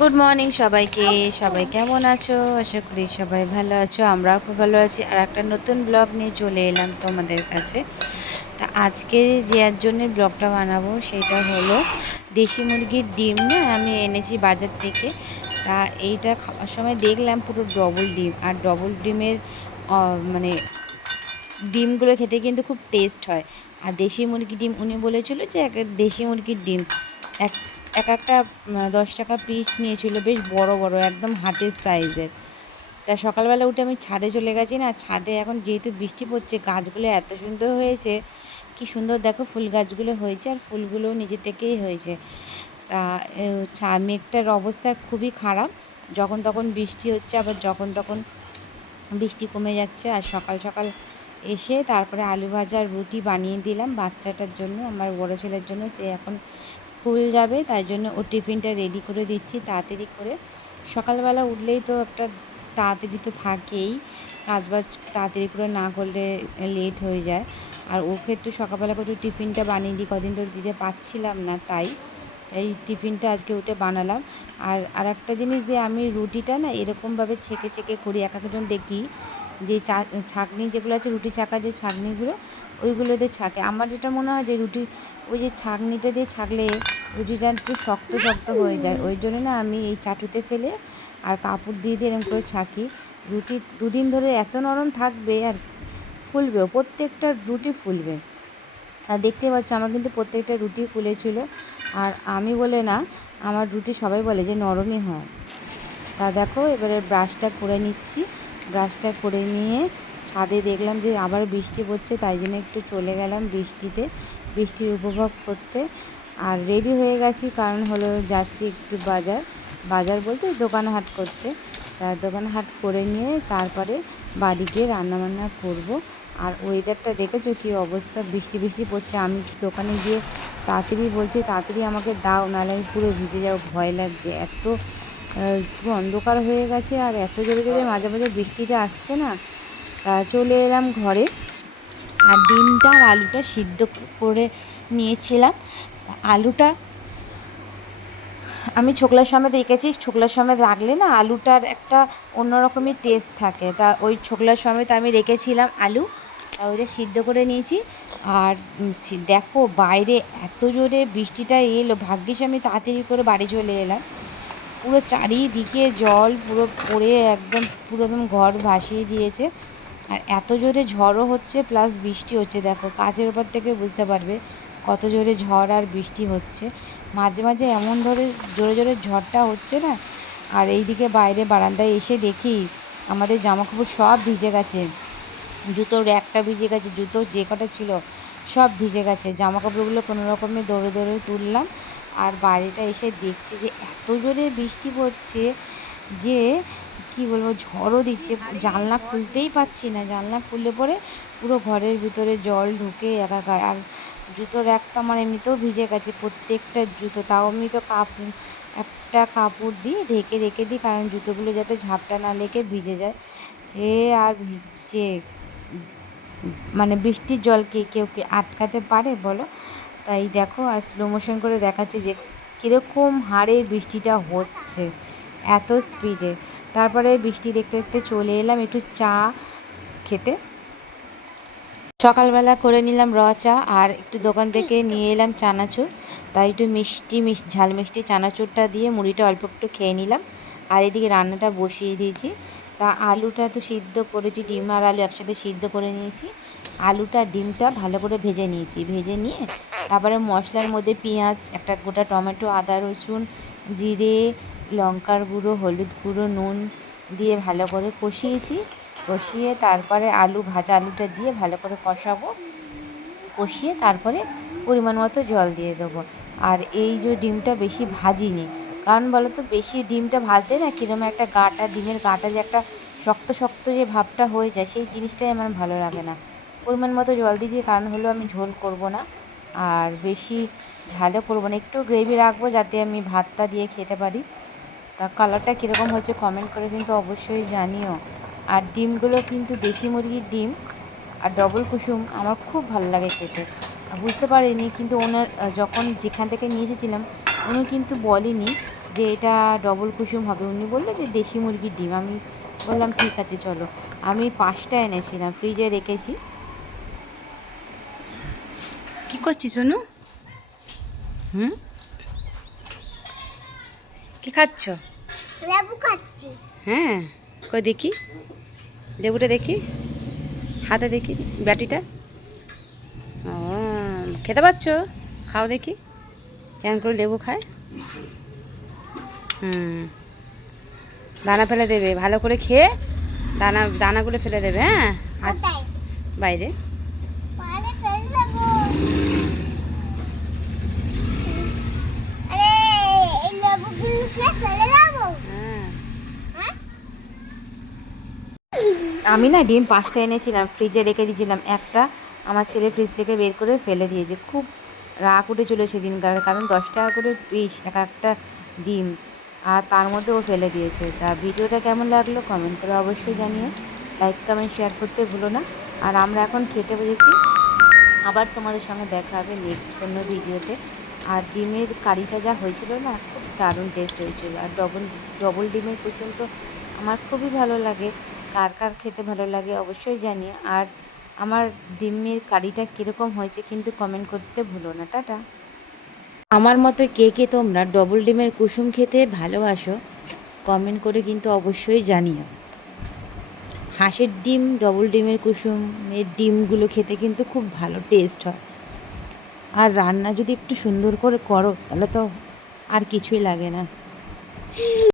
Good morning সবাইকে। সবাই কেমন আছো? আশা করি সবাই ভালো আছো, আমরাও খুব ভালো আছি। আর একটা নতুন ব্লগ নিয়ে চলে এলাম তোমাদের কাছে। তা আজকে যে আর জন্য ব্লগটা বানাবো সেটা হলো দেশি মুরগির ডিম না, আমি এনেছি বাজার থেকে। তা এইটা খাওয়ার সময় দেখলাম পুরো ডবল ডিম। আর ডবল ডিমের মানে ডিমগুলো খেতে কিন্তু খুব টেস্ট হয়। আর দেশি মুরগির ডিম উনি বলেছিল যে, এক দেশি মুরগির ডিম, এক এক একটা দশ টাকা পিস নিয়েছিল বেশ বড় বড়, একদম হাতের সাইজের তা সকালবেলা উঠে আমি ছাদে চলে গেছি না, ছাদে এখন যেহেতু বৃষ্টি পড়ছে, গাছগুলো এত সুন্দর হয়েছে, কি সুন্দর দেখো ফুল গাছগুলো হয়েছে আর ফুলগুলো নিজে থেকেই হয়েছে। তা মেঘটার অবস্থা খুবই খারাপ, যখন তখন বৃষ্টি হচ্ছে, আবার যখন তখন বৃষ্টি কমে যাচ্ছে, আর সকাল সকাল এসে তারপরে আলু ভাজা আর রুটি বানিয়ে দিলাম। বাচ্চাটার জন্য, আমার বড় ছেলের জন্য। সে এখন স্কুল যাবে, তাই জন্য ওর টিফিনটা রেডি করে দিচ্ছি তাড়াতাড়ি করে। সকালবেলা উঠলেই তো একটা তাড়াতাড়ি তো থাকেই। কাজ বাজ তাড়াতাড়ি করে না করলে লেট হয়ে যায়। আর ওকে একটু সকালবেলা করে একটু টিফিনটা বানিয়ে দিই। কদিন ধরে দিতে পারছিলাম না তাই। এই টিফিনটা আজকে উঠে বানালাম। আর আর একটা জিনিস যে আমি রুটিটা না এরকমভাবে ছেঁকে ছেঁকে করি, এক একজন দেখি। যে চা, ছাঁকনি যেগুলো আছে, রুটি ছাঁকা যে ছাঁকনিগুলো, ওইগুলো দিয়ে ছাঁকে। আমার যেটা মনে হয় যে রুটি, ওই যে ছাঁকনিটা দিয়ে ছাঁকলে রুটিটা একটু শক্ত শক্ত হয়ে যায়। ওই জন্য না আমি এই চাটুতে ফেলে আর কাপড় দিয়ে দিয়ে এরকম করে ছাঁকি। রুটি দুদিন ধরে এত নরম থাকবে আর ফুলবেও, প্রত্যেকটা রুটি ফুলবে। আর দেখতে পাচ্ছ আমার কিন্তু প্রত্যেকটা রুটি ফুলেছিল। আর আমি বলে না, আমার রুটি সবাই বলে যে নরমই হয়। তা দেখো, এবারে ব্রাশটা করে নিচ্ছি। ব্রাশটা করে নিয়ে ছাদে দেখলাম যে আবার বৃষ্টি পড়ছে, তাই জন্য একটু চলে গেলাম বৃষ্টিতে। বৃষ্টির উপভোগ করতে। আর রেডি হয়ে গেছি, কারণ হলো যাচ্ছি একটু বাজার। বাজার বলতে দোকান হাট করতে। তা দোকান হাট করে নিয়ে তারপরে বাড়ি গিয়ে রান্নাবান্না করব। আর ওয়েদারটা দেখেছ কী অবস্থা? বৃষ্টি বৃষ্টি পড়ছে। আমি দোকানে গিয়ে তাড়াতাড়ি বলছি, তাড়াতাড়ি আমাকে দাও, নাহলে আমি পুরো ভিজে যাও ভয় লাগছে। এত অন্ধকার হয়ে গেছে আর এত জোরে জোরে মাঝে মাঝে বৃষ্টিটা আসছে না তা চলে এলাম ঘরে। আর ডিমটা আর আলুটা সিদ্ধ করে নিয়েছিলাম। আলুটা আমি ছোকলার সমেত এঁকেছি ছোকলার সমেত রাখলে না আলুটার একটা অন্যরকমই টেস্ট থাকে। তা ওই ছোকলার সমেত আমি রেখেছিলাম আলু তা ওইটা সিদ্ধ করে নিয়েছি। আর দেখো বাইরে এত জোরে বৃষ্টিটা এলো ভাগ্যিস আমি তাড়াতাড়ি করে বাড়ি চলে এলাম। পুরো চারিদিকে জল পুরো পড়ে একদম, পুরো একদম ঘর ভাসিয়ে দিয়েছে। আর এত জোরে ঝড়ও হচ্ছে প্লাস বৃষ্টি হচ্ছে, দেখো। কাচের ওপর থেকে বুঝতে পারবে কত জোরে ঝড় আর বৃষ্টি হচ্ছে। মাঝে মাঝে এমন ধরে, জোরে জোরে ঝড়টা হচ্ছে না, আর এইদিকে বাইরে বারান্দায় এসে দেখি আমাদের জামাকাপড় সব ভিজে গেছে। জুতোর র্যাকটা ভিজে গেছে, জুতো যে কটা ছিল সব ভিজে গেছে। জামা কাপড়গুলো কোনো রকমে দৌড়ে দৌড়ে তুললাম আর বাড়িটা এসে দেখছি যে এত জোরে বৃষ্টি পড়ছে যে কি বলব, ঝড়ও দিচ্ছে। জানলা খুলতেই পাচ্ছি না। জানলা খুললে পরে পুরো ঘরের ভিতরে জল ঢুকে একাকার। আর জুতোর একটা আমার এমনিতেও ভিজে গেছে, প্রত্যেকটা জুতো। তাও আমি তো কাপড় একটা কাপড় দিই, ঢেকে রেখে দিই, কারণ জুতোগুলো যাতে ঝাপটা না লেগে ভিজে যায়। এ আর ভিজে মানে বৃষ্টির জলকে কেউ কি আটকাতে পারে বলো? তাই দেখো, আর স্লো মোশন করে দেখাচ্ছে যে কীরকম হারে বৃষ্টিটা হচ্ছে, এত স্পিডে তারপরে বৃষ্টি দেখতে দেখতে চলে এলাম একটু চা খেতে। সকালবেলা করে নিলাম র চা, আর একটু দোকান থেকে নিয়ে এলাম চানাচুর। তাই একটু মিষ্টি, মিষ, ঝাল মিষ্টি চানাচুরটা দিয়ে মুড়িটা অল্প একটু খেয়ে নিলাম। আর এদিকে রান্নাটা বসিয়ে দিয়েছি। তা আলুটা তো সিদ্ধ করেছি, ডিম আর আলু একসাথে সিদ্ধ করে নিয়েছি। আলুটা, ডিমটা ভালো করে ভেজে নিয়েছি, ভেজে নিয়ে তারপরে মশলার মধ্যে পেঁয়াজ, একটা গোটা টমেটো, আদা, রসুন, জিরে, লঙ্কার গুঁড়ো, হলুদ গুঁড়ো, নুন দিয়ে ভালো করে কষিয়েছি। কষিয়ে তারপরে আলু ভাজা আলুটা দিয়ে ভালো করে কষাবো। কষিয়ে তারপরে পরিমাণ মতো জল দিয়ে দেবো। আর এই যে ডিমটা বেশি ভাজিনি কারণ বলো তো বেশি ডিমটা ভাজলে না কীরকম একটা গাটা, ডিমের গাটা যে একটা শক্ত শক্ত যে ভাবটা হয়ে যায়, সেই জিনিসটাই আমার ভালো লাগে না। পরিমাণ মতো জল দিয়েছি, কারণ হলো আমি ঝোল করব না। আর বেশি ঝালও করব না, একটু গ্রেভি রাখব যাতে আমি ভাতটা দিয়ে খেতে পারি। তা কালারটা কীরকম হচ্ছে কমেন্ট করে কিন্তু অবশ্যই জানিও। আর ডিমগুলো কিন্তু দেশি মুরগির ডিম আর ডবল কুসুম আমার খুব ভালো লাগে খেতে। বুঝতে পারিনি কিন্তু ওনার যখন যেখান থেকে নিয়ে এসেছিলাম, উনি কিন্তু বলেনি যে এটা ডবল কুসুম হবে। উনি বলল যে দেশি মুরগির ডিম। আমি বললাম ঠিক আছে চলো। আমি পাঁচটা এনেছিলাম ফ্রিজে রেখেছি। কি করছিস সোনু? হুম? কি খাচ্ছ? লেবু খাচ্ছি। হ্যাঁ কই দেখি। লেবুটা দেখি। হাতে দেখি ব্যাটিটা। ও খেতে পাচ্ছ? খাও দেখি। কেমন করে লেবু খায়? হুম। দানা ফেলে দেবে ভালো করে খেয়ে দানা দানাগুলো ফেলে দেবে হ্যাঁ? বাইরে। হ্যাঁ। হ্যাঁ? আমি না ডিম পাঁচটা এনেছিলাম ফ্রিজে রেখে দিয়েছিলাম একটা। আমার ছেলে ফ্রিজ থেকে বের করে ফেলে দিয়েছে। খুব রাগ উঠে চলে সেদিনকার কারণ দশ টাকা করে পিস এক একটা ডিম। আর তার মধ্যে ও ফেলে দিয়েছে। তা ভিডিওটা কেমন লাগল কমেন্ট করে অবশ্যই জানিও। লাইক কমেন্ট শেয়ার করতে ভুলো না। আর আমরা এখন খেতে বসেছি। আবার তোমাদের সঙ্গে দেখা হবে নেক্সট অন্য ভিডিওতে। আর ডিমের কারিটা যা হয়েছিল না, খুব দারুণ টেস্ট হয়েছিল। আর ডবল ডবল ডিমের কুসুম তো আমার খুবই ভালো লাগে। কার কার খেতে ভালো লাগে অবশ্যই জানি আর আমার ডিমের কারিটা কীরকম হয়েছে কিন্তু কমেন্ট করতে ভুলো না। টাটা। আমার মতো কে কে তোমরা ডবল ডিমের কুসুম খেতে ভালোবাসো কমেন্ট করে কিন্তু অবশ্যই জানিও। হাঁসের ডিম ডবল ডিমের কুসুমের ডিমগুলো খেতে কিন্তু খুব ভালো টেস্ট হয়। আর রান্না যদি একটু সুন্দর করে করো, তাহলে তো আর কিছুই লাগে না।